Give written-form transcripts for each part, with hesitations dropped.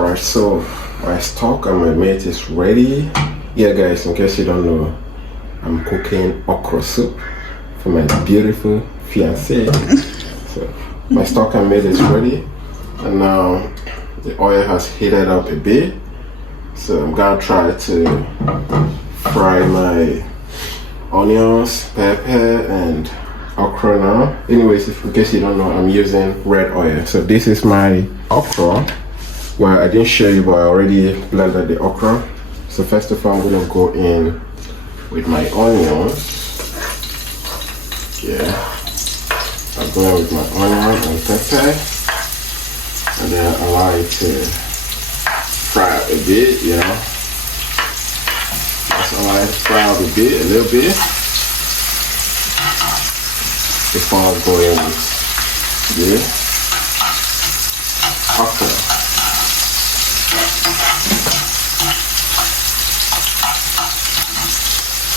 Alright, so my stock and my meat is ready. Yeah guys, in case you don't know, I'm cooking okra soup for my beautiful fiancé. So my stock and meat is ready, and now the oil has heated up a bit. So I'm gonna try to fry my onions, pepper, and okra now. Anyways, in case you don't know, I'm using red oil. So this is my okra. Well, I didn't show you, but I already blended the okra. So first of all, I'm gonna go in with my onions. Yeah, I'm going with my onion and pepper, and then allow it to fry up a bit. You know, just allow it to fry up a little bit, before going with the okra.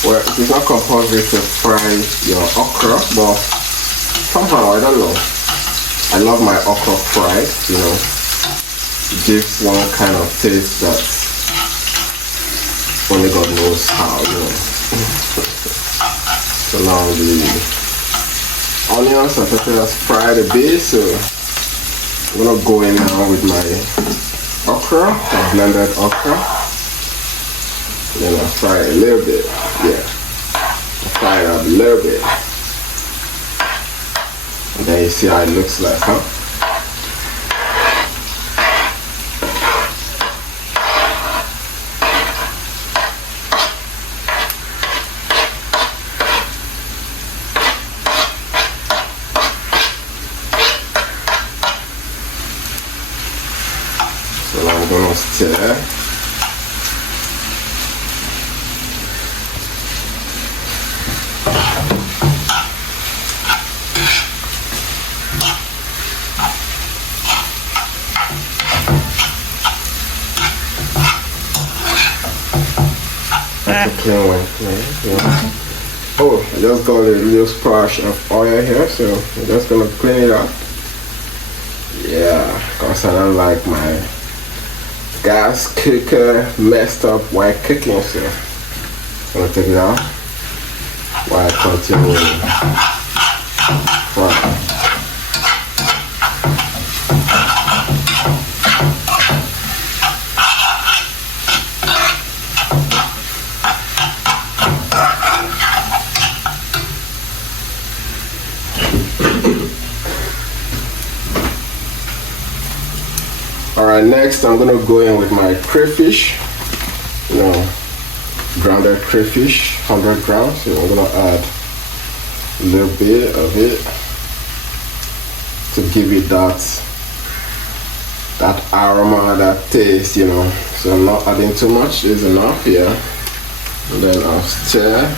Well, it is not compulsory to fry your okra, but somehow, I don't know, I love my okra fried, you know. It gives one kind of taste that only God knows how, you know. So now the onions and peppers fried a bit, so I'm gonna go in now with my okra, my blended okra. Then I fry it a little bit. Yeah, I fry it up a little bit, and then you see how it looks like, huh? So I'm gonna stir. That's a clean one. Yeah. Oh, I just got a little splash of oil here, so I'm just gonna clean it up. Yeah, because I don't like my gas cooker messed up while cooking, so I'm gonna take it out while I continue frying. Alright, next I'm gonna go in with my crayfish, you know, grounded crayfish, 100 grams. So I'm gonna add a little bit of it to give it that aroma, that taste, you know. So I'm not adding too much, is enough here. And then I'll stir.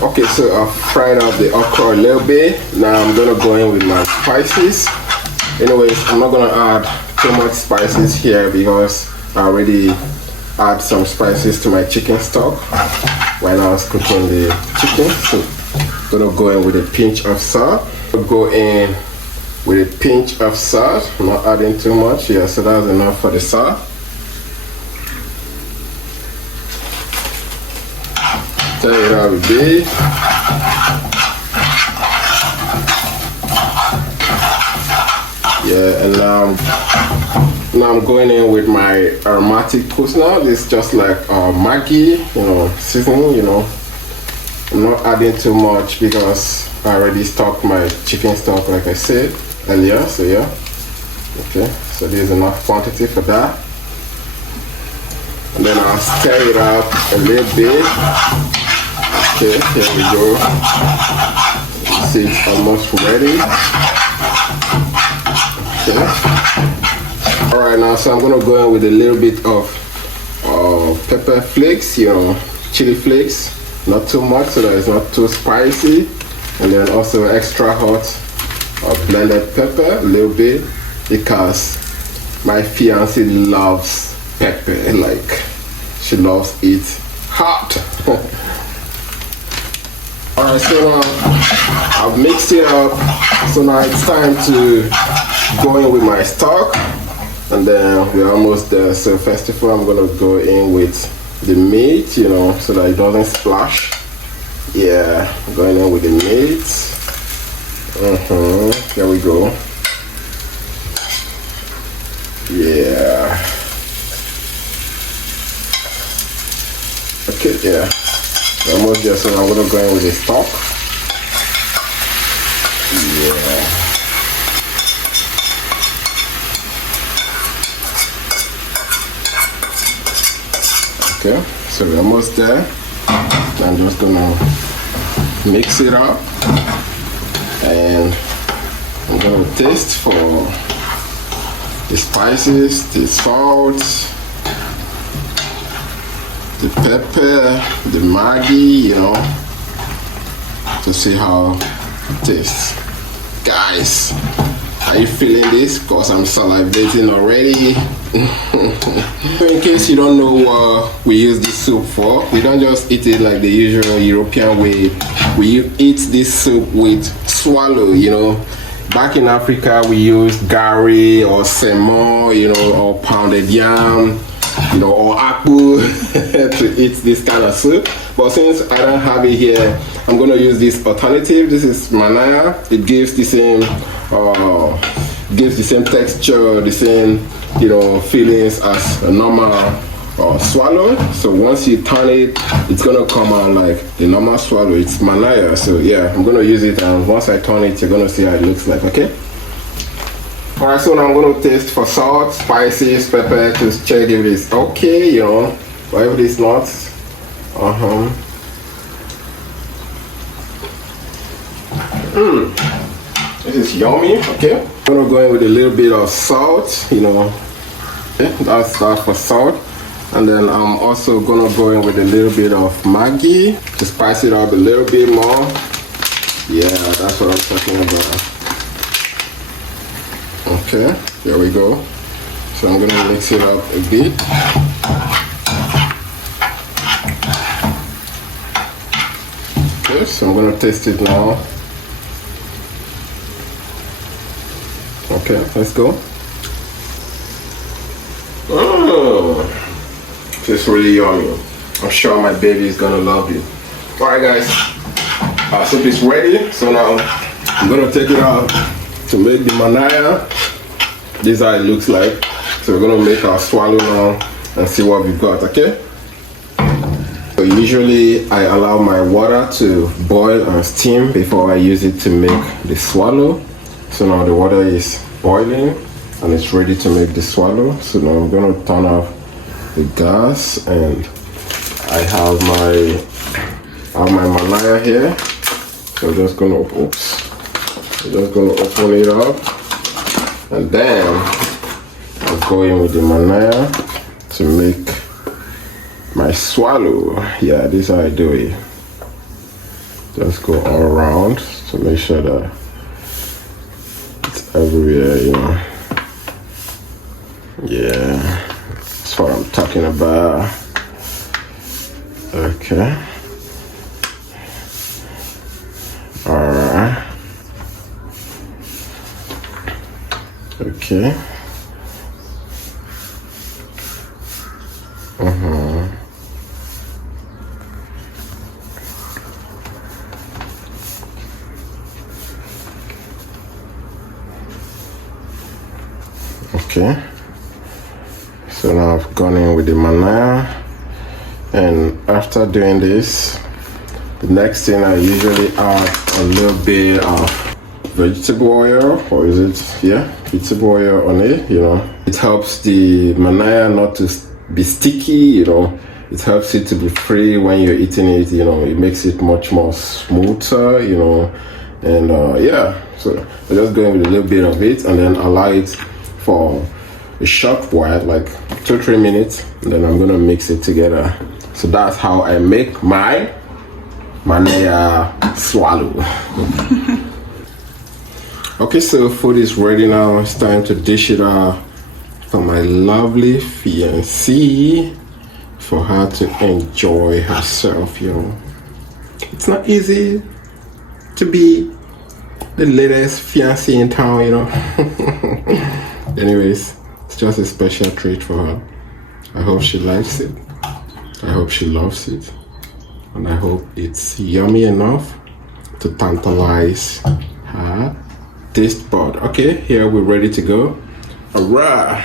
Okay, so I've fried up the okra a little bit. Now I'm gonna go in with my spices. Anyways, I'm not gonna add too much spices here because I already add some spices to my chicken stock when I was cooking the chicken. So I'm gonna go in with a pinch of salt. I'll go in with a pinch of salt. I'm not adding too much. Yeah, so that's enough for the salt. Turn it up a bit. Yeah, and now I'm going in with my aromatic toast now. This is just like Maggi, you know, seasoning, you know. I'm not adding too much because I already stocked my chicken stock like I said earlier, so yeah. Okay, so there's enough quantity for that. And then I'll stir it up a little bit. Okay, here we go. See, it's almost ready. Okay. Alright, now so I'm gonna go in with a little bit of pepper flakes, chili flakes, not too much so that it's not too spicy, and then also extra hot blended pepper, a little bit, because my fiance loves pepper, like she loves it hot. Alright, so now I've mixed it up, so now it's time to go in with my stock, and then we're almost there. So first of all, I'm gonna go in with the meat, so that it doesn't splash. Yeah, going in with the meat. There we go. Yeah. Okay, yeah. Almost there, so I'm gonna go in with the stock. Yeah. Okay, so we're almost there. I'm just gonna mix it up, and I'm gonna taste for the spices, the salt, the pepper, the Maggi, to see how it tastes. Guys, are you feeling this? Because I'm salivating already. In case you don't know what we use this soup for, we don't just eat it like the usual European way. We eat this soup with swallow, Back in Africa, we use gari or semo, or pounded yam, or akpu to eat this kind of soup. But since I don't have it here, I'm gonna use this alternative. This is manaya. It gives the same texture, the same feelings as a normal swallow. So once you turn it, it's gonna come out like the normal swallow. It's manaya. So yeah, I'm gonna use it, and once I turn it, you're gonna see how it looks like. Okay. Alright, so now I'm gonna taste for salt, spices, pepper to check if it's okay, but if it's not, this is yummy. Okay, I'm gonna go in with a little bit of salt, okay, that's for salt, and then I'm also gonna go in with a little bit of Maggi to spice it up a little bit more. Yeah, that's what I'm talking about. Okay, there we go. So I'm gonna mix it up a bit. Okay, so I'm gonna taste it now. Okay, let's go. It's really yummy. I'm sure my baby is gonna love it. Alright guys, our soup is ready. So now I'm gonna take it out to make the manaya. This is how it looks like. So we're gonna make our swallow now and see what we've got, okay? So usually I allow my water to boil and steam before I use it to make the swallow. So now the water is boiling and it's ready to make the swallow. So now I'm gonna turn off the gas, and I have my manaya here. So I'm just gonna open it up, and then I'll go in with the manaya to make my swallow. Yeah, this is how I do it. Just go all around to make sure that it's everywhere, Yeah, that's what I'm talking about. Okay. Alright. Okay. Okay. So now I've gone in with the manaya, and after doing this, the next thing I usually add a little bit of vegetable oil, or is it, yeah, vegetable oil on it, It helps the manaya not to be sticky, It helps it to be free when you're eating it, It makes it much more smoother, And yeah, so I just go in with a little bit of it and then allow it for a short while, like 2-3 minutes, and then I'm gonna mix it together. So that's how I make my manaya swallow. Okay, so food is ready now. It's time to dish it out for my lovely fiancée, for her to enjoy herself, you know. It's not easy to be the latest fiancé in town, you know. Anyways, it's just a special treat for her. I hope she likes it. I hope she loves it. And I hope it's yummy enough to tantalize her taste bud. Okay, here we're ready to go. Alright.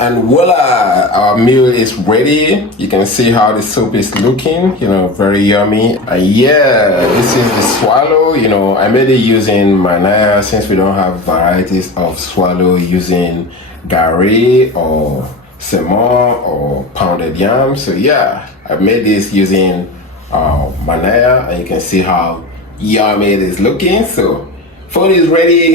And voila, our meal is ready. You can see how the soup is looking, you know, very yummy. And yeah, this is the swallow. You know, I made it using manaya since we don't have varieties of swallow using gari or semon or pounded yam. So yeah, I made this using manaya, and you can see how yummy it is looking. So food is ready.